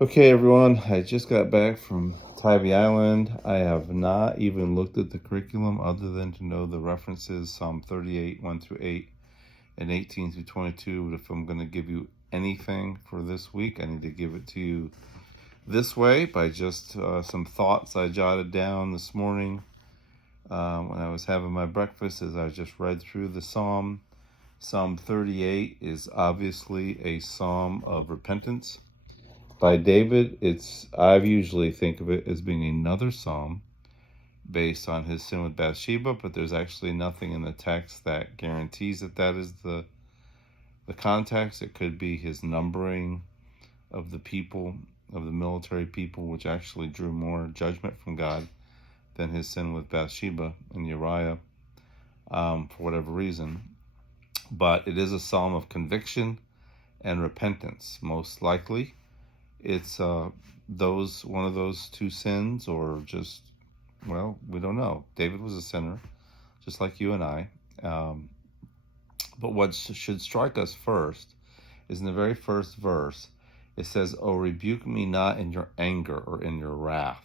Okay, everyone, I just got back from Tybee Island. I have not even looked at the curriculum other than to know the references, Psalm 38, 1 through 8, and 18 through 22. But if I'm going to give you anything for this week, I need to give it to you this way by just some thoughts I jotted down this morning when I was having my breakfast as I just read through the psalm. Psalm 38 is obviously a psalm of repentance by David. I've usually think of it as being another psalm based on his sin with Bathsheba, but there's actually nothing in the text that guarantees that that is the context. It could be his numbering of the people, of the military people, which actually drew more judgment from God than his sin with Bathsheba and Uriah, for whatever reason. But it is a psalm of conviction and repentance, most likely. It's one of those two sins, or just, well, we don't know. David was a sinner, just like you and I. But what should strike us first is in the very first verse, it says, "Oh, rebuke me not in your anger or in your wrath."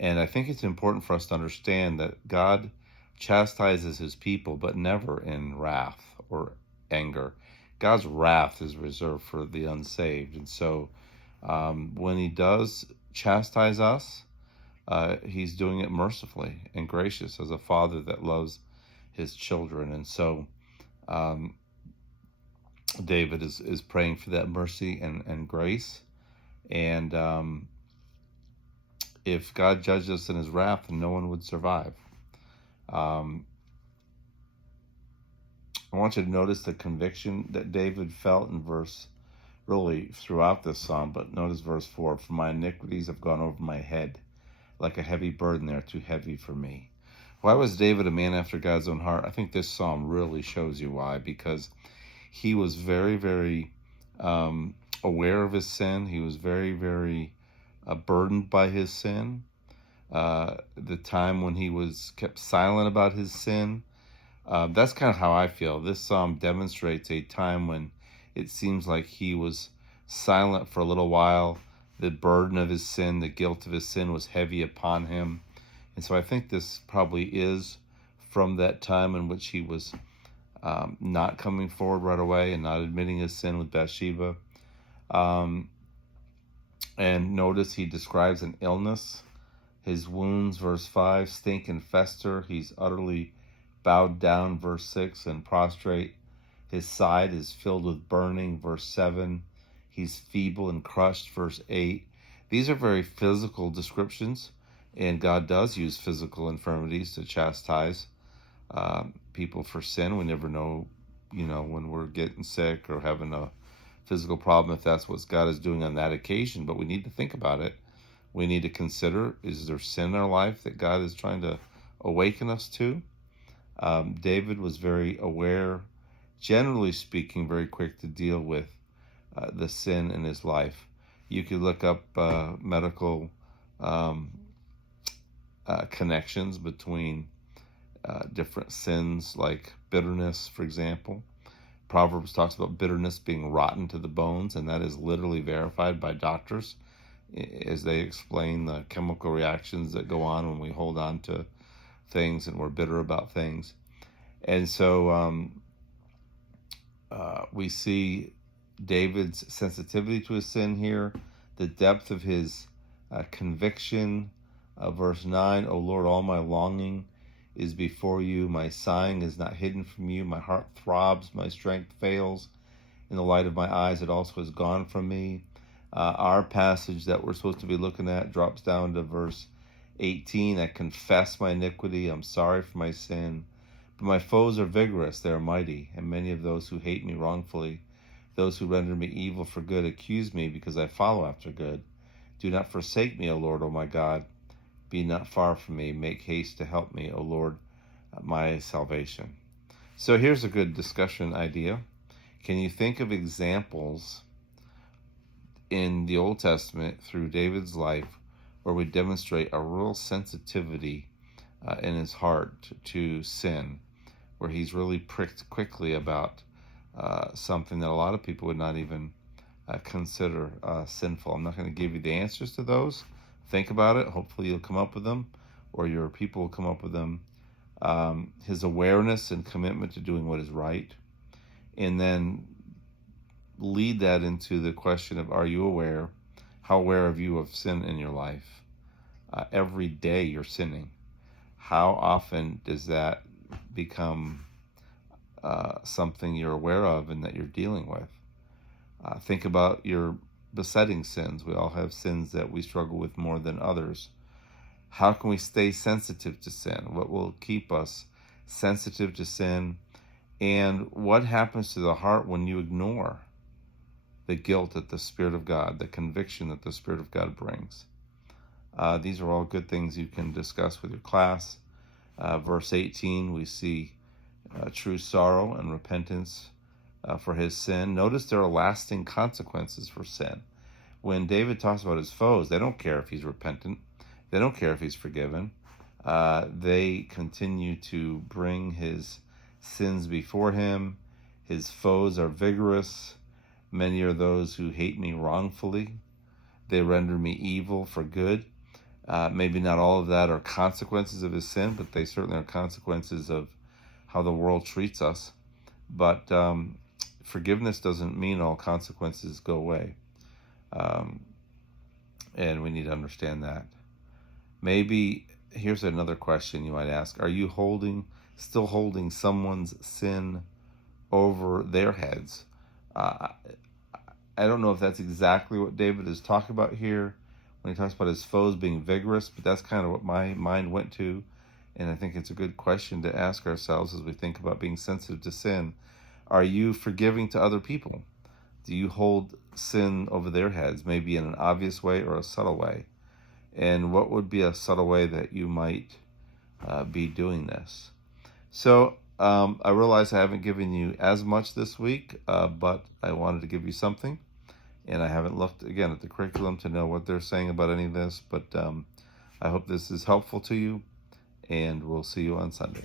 And I think it's important for us to understand that God chastises his people, but never in wrath or anger. God's wrath is reserved for the unsaved. And so when he does chastise us, he's doing it mercifully and gracious as a father that loves his children. And so um, David is praying for that mercy and grace. And if God judged us in his wrath, then no one would survive. Um, I want you to notice the conviction that David felt in really throughout this psalm, but notice verse 4, "For my iniquities have gone over my head. Like a heavy burden, they are too heavy for me." Why was David a man after God's own heart? I think this psalm really shows you why, because he was very, very aware of his sin. He was very, very burdened by his sin. The time when he was kept silent about his sin, that's kind of how I feel. This psalm demonstrates a time when it seems like he was silent for a little while. The burden of his sin, the guilt of his sin was heavy upon him. And so I think this probably is from that time in which he was not coming forward right away and not admitting his sin with Bathsheba. Um, and notice he describes an illness. His wounds, verse 5, stink and fester. He's utterly bowed down, verse 6, and prostrate. His side is filled with burning, verse 7. He's feeble and crushed, verse 8. These are very physical descriptions, and God does use physical infirmities to chastise people for sin. We never know, when we're getting sick or having a physical problem, if that's what God is doing on that occasion, but we need to think about it. We need to consider, is there sin in our life that God is trying to awaken us to? David was very aware, generally speaking, very quick to deal with the sin in his life. You could look up medical um, connections between different sins, like bitterness, for example. Proverbs talks about bitterness being rotten to the bones, and that is literally verified by doctors as they explain the chemical reactions that go on when we hold on to things and we're bitter about things. And so we see David's sensitivity to his sin here, the depth of his conviction. Verse 9, "O Lord, all my longing is before you. My sighing is not hidden from you. My heart throbs, my strength fails. In the light of my eyes, it also has gone from me." Our passage that we're supposed to be looking at drops down to verse 18. "I confess my iniquity. I'm sorry for my sin. But my foes are vigorous. They are mighty. And many of those who hate me wrongfully, those who render me evil for good, accuse me because I follow after good. Do not forsake me, O Lord, O my God. Be not far from me. Make haste to help me, O Lord, my salvation." So here's a good discussion idea. Can you think of examples in the Old Testament through David's life where we demonstrate a real sensitivity in his heart to sin, where he's really pricked quickly about something that a lot of people would not even consider sinful. I'm not going to give you the answers to those. Think about it. Hopefully you'll come up with them, or your people will come up with them. His awareness and commitment to doing what is right, and then lead that into the question of, are you aware? How aware are you of sin in your life? Every day you're sinning. How often does that become something you're aware of and that you're dealing with? Think about your besetting sins. We all have sins that we struggle with more than others. How can we stay sensitive to sin? What will keep us sensitive to sin? And what happens to the heart when you ignore the guilt that the Spirit of God, the conviction that the Spirit of God brings? These are all good things you can discuss with your class. Verse 18, we see true sorrow and repentance for his sin. Notice there are lasting consequences for sin. When David talks about his foes, they don't care if he's repentant. They don't care if he's forgiven. They continue to bring his sins before him. His foes are vigorous. Many are those who hate me wrongfully. They render me evil for good. Maybe not all of that are consequences of his sin, but they certainly are consequences of how the world treats us. But forgiveness doesn't mean all consequences go away. And we need to understand that. Maybe here's another question you might ask. Are you still holding someone's sin over their heads? I don't know if that's exactly what David is talking about here when he talks about his foes being vigorous, but that's kind of what my mind went to. And I think it's a good question to ask ourselves as we think about being sensitive to sin. Are you forgiving to other people? Do you hold sin over their heads, maybe in an obvious way or a subtle way? And what would be a subtle way that you might be doing this? So I realize I haven't given you as much this week, but I wanted to give you something. And I haven't looked, again, at the curriculum to know what they're saying about any of this. But I hope this is helpful to you. And we'll see you on Sunday.